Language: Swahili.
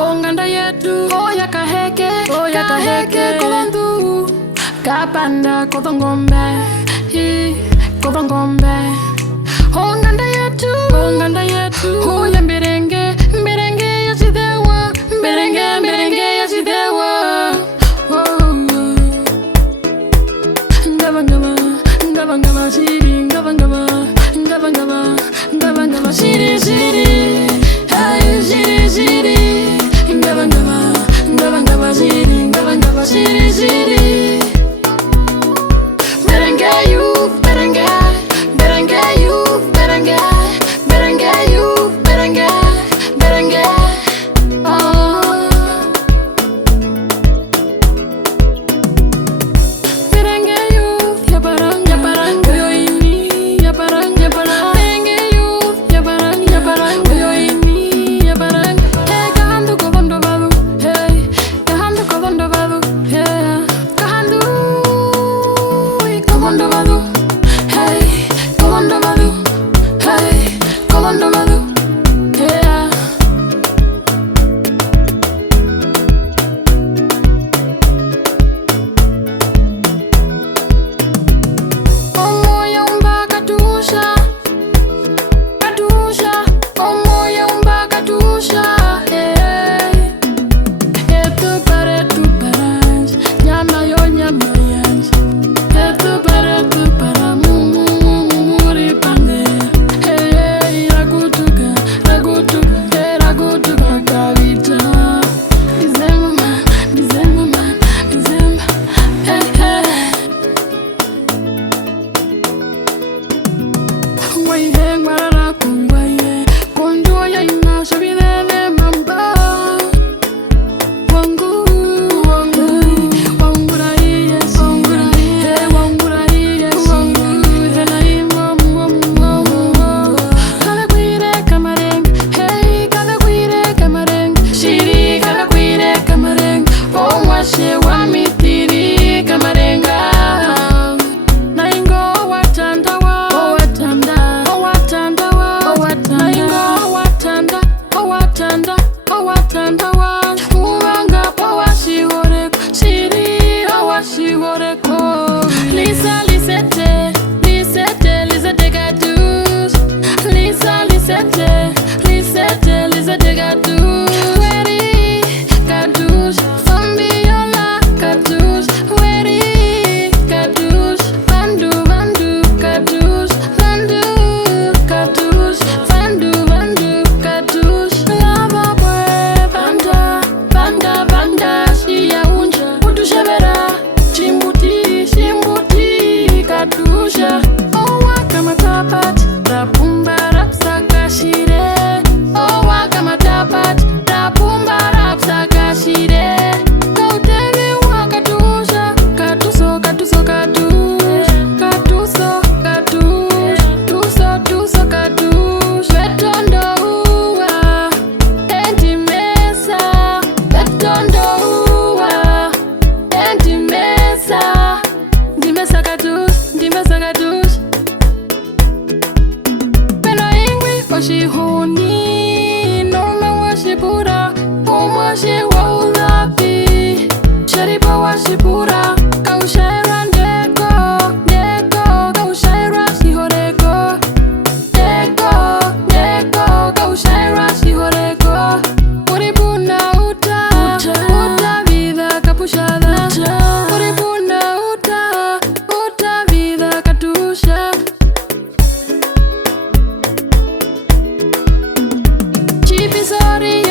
Onganda yetu, oya kaheke kobandu, kapanda kodongombe, kodongombe. Onganda yetu, oya mberenge ya sidewa, mberenge ya sidewa. Ngabangaba shiri, ngabangaba shiri shiri, hey shiri. Ngabangaba shiri, shiri shiri. Berenge you, berenge you, berenge you, berenge. Berenge you, ya barang, oyo ini, ya barang. Berenge you, ya barang, oyo ini, ya barang. Hey, kahandu kobondo balu, hey, kahandu kobondo balu, yeah, kahandu kobondo balu, hey, kobondo balu, hey, kobondo balu, yeah. Omoyo mba katusha, omoyo mba katusha, hey. Etu paras, nyama yans. Etu para muri pande, hey, ragutuka kavita. December, hey, hey. Waye marara kungwaye, konjoya ina shabidele mamba. Lisette gadus, weri gadus, Fambiola gadus, weri gadus, Vandu gadus, Vandu gadus, lava bwe banda, siya unja, utushebera, chimbuti gadusha, owa kama tapat, rapumba rapsaka shire. Owa kama tapat, rapumba rapsaka shire. Kautele wa katusha, katuso, betondo uwa, enti mesa, betondo uwa, enti mesa. Dimesa katus, pelo ingwi oshihuni, norma washipura, umwashi wa udhapi, sharipa washipura, kaushaira ndeko, kaushaira shihoreko, kaushaira shihoreko, uribuna uta vida kapushada, uribuna uta vida katusha. Chipi sorry.